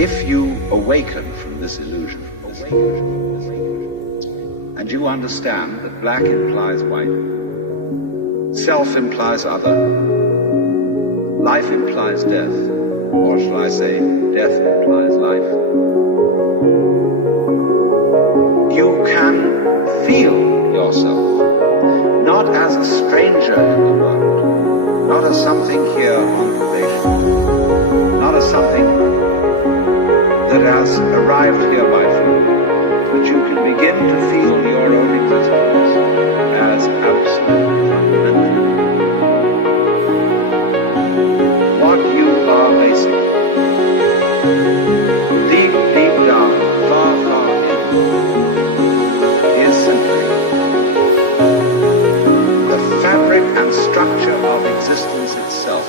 If you awaken from this illusion, and you understand that black implies white, self implies other, life implies death, or shall I say, death implies life, you can feel yourself not as a stranger in the world, not as something here on probation, not as something that has arrived here by fluke, but you can begin to feel your own existence as absolute fundamental. What you are basically, deep, deep down, far, far in, is simply the fabric and structure of existence itself.